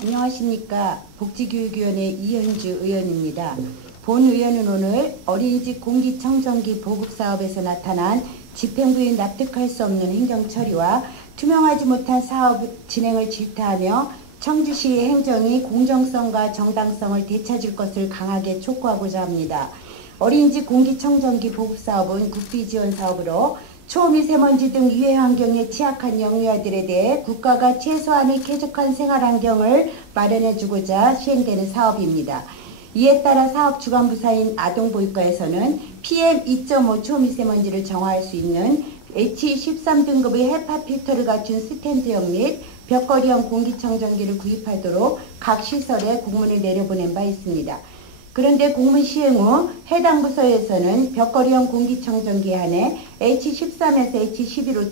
안녕하십니까. 복지교육위원회 이현주 의원입니다. 본 의원은 오늘 어린이집 공기청정기 보급사업에서 나타난 집행부의 납득할 수 없는 행정처리와 투명하지 못한 사업 진행을 질타하며 청주시 행정이 공정성과 정당성을 되찾을 것을 강하게 촉구하고자 합니다. 어린이집 공기청정기 보급사업은 국비지원사업으로 초미세먼지 등 유해환경에 취약한 영유아들에 대해 국가가 최소한의 쾌적한 생활환경을 마련해주고자 시행되는 사업입니다. 이에 따라 사업 주관부서인 아동보육과에서는 PM2.5 초미세먼지를 정화할 수 있는 H13등급의 헤파 필터를 갖춘 스탠드형 및 벽걸이형 공기청정기를 구입하도록 각 시설에 공문을 내려보낸 바 있습니다. 그런데 공문 시행 후 해당 부서에서는 벽걸이형 공기청정기에 한해 H13에서 H12로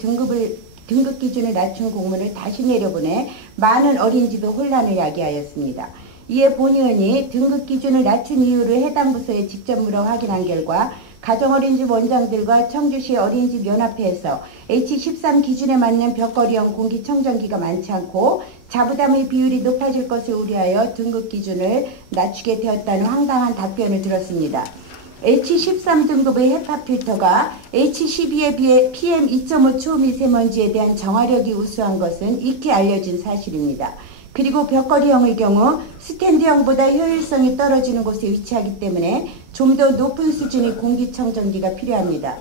등급 기준을 낮춘 공문을 다시 내려보내 많은 어린이집에 혼란을 야기하였습니다. 이에 본 의원이 등급 기준을 낮춘 이유를 해당 부서에 직접 물어 확인한 결과 가정어린이집 원장들과 청주시 어린이집 연합회에서 H13 기준에 맞는 벽걸이형 공기청정기가 많지 않고 자부담의 비율이 높아질 것을 우려하여 등급 기준을 낮추게 되었다는 황당한 답변을 들었습니다. H13 등급의 헤파 필터가 H12에 비해 PM2.5 초미세먼지에 대한 정화력이 우수한 것은 익히 알려진 사실입니다. 그리고 벽걸이형의 경우 스탠드형보다 효율성이 떨어지는 곳에 위치하기 때문에 좀 더 높은 수준의 공기청정기가 필요합니다.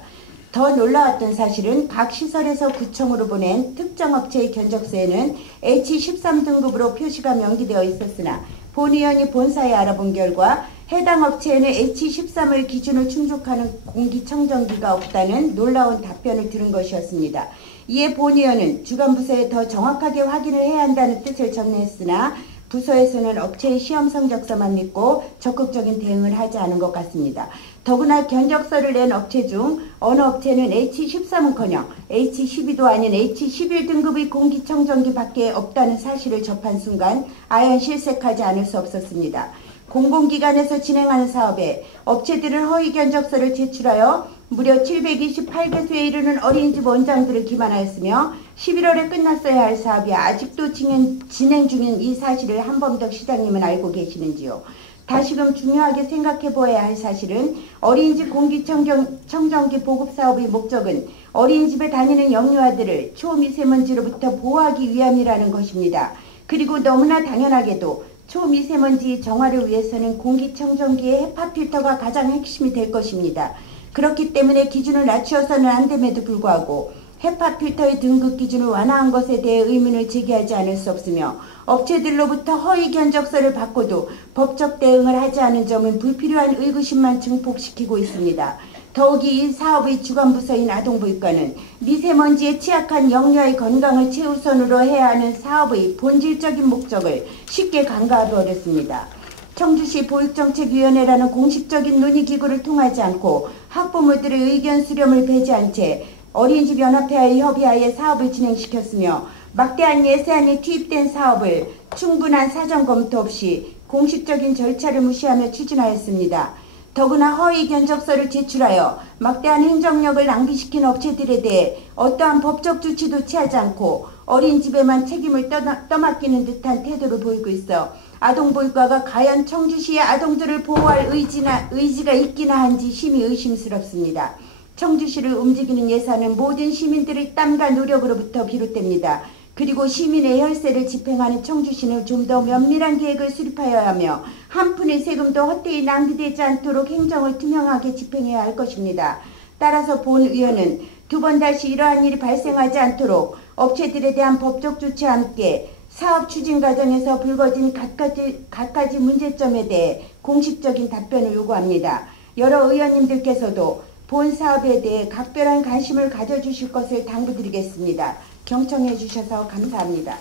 더 놀라웠던 사실은 각 시설에서 구청으로 보낸 특정 업체의 견적서에는 H13 등급으로 표시가 명기되어 있었으나 본 의원이 본사에 알아본 결과 해당 업체에는 H13을 기준을 충족하는 공기청정기가 없다는 놀라운 답변을 들은 것이었습니다. 이에 본 의원은 주관부서에 더 정확하게 확인을 해야 한다는 뜻을 전했으나 부서에서는 업체의 시험 성적서만 믿고 적극적인 대응을 하지 않은 것 같습니다. 더구나 견적서를 낸 업체 중 어느 업체는 H13은커녕 H12도 아닌 H11 등급의 공기청정기 밖에 없다는 사실을 접한 순간 아연 실색하지 않을 수 없었습니다. 공공기관에서 진행하는 사업에 업체들은 허위 견적서를 제출하여 무려 728개소에 이르는 어린이집 원장들을 기만하였으며 11월에 끝났어야 할 사업이 아직도 진행 중인 이 사실을 한범덕 시장님은 알고 계시는지요? 다시금 중요하게 생각해 보아야 할 사실은 어린이집 공기청정기 보급사업의 목적은 어린이집에 다니는 영유아들을 초미세먼지로부터 보호하기 위함이라는 것입니다. 그리고 너무나 당연하게도 초미세먼지 정화를 위해서는 공기청정기의 헤파 필터가 가장 핵심이 될 것입니다. 그렇기 때문에 기준을 낮추어서는 안 됨에도 불구하고 헤파 필터의 등급 기준을 완화한 것에 대해 의문을 제기하지 않을 수 없으며 업체들로부터 허위 견적서를 받고도 법적 대응을 하지 않은 점은 불필요한 의구심만 증폭시키고 있습니다. 더욱이 이 사업의 주관부서인 아동보육과는 미세먼지에 취약한 영유아의 건강을 최우선으로 해야 하는 사업의 본질적인 목적을 쉽게 간과해버렸습니다. 청주시 보육정책위원회라는 공식적인 논의기구를 통하지 않고 학부모들의 의견 수렴을 배제한 채 어린이집 연합회와의 협의하에 사업을 진행시켰으며 막대한 예산이 투입된 사업을 충분한 사전 검토 없이 공식적인 절차를 무시하며 추진하였습니다. 더구나 허위 견적서를 제출하여 막대한 행정력을 낭비시킨 업체들에 대해 어떠한 법적 조치도 취하지 않고 어린이집에만 책임을 떠맡기는 듯한 태도를 보이고 있어 아동보육과가 과연 청주시의 아동들을 보호할 의지가 있기나 한지 심히 의심스럽습니다. 청주시를 움직이는 예산은 모든 시민들의 땀과 노력으로부터 비롯됩니다. 그리고 시민의 혈세를 집행하는 청주시는 좀 더 면밀한 계획을 수립하여야 하며 한 푼의 세금도 헛되이 낭비되지 않도록 행정을 투명하게 집행해야 할 것입니다. 따라서 본 의원은 두 번 다시 이러한 일이 발생하지 않도록 업체들에 대한 법적 조치와 함께 사업 추진 과정에서 불거진 갖가지 문제점에 대해 공식적인 답변을 요구합니다. 여러 의원님들께서도 본 사업에 대해 각별한 관심을 가져주실 것을 당부드리겠습니다. 경청해 주셔서 감사합니다.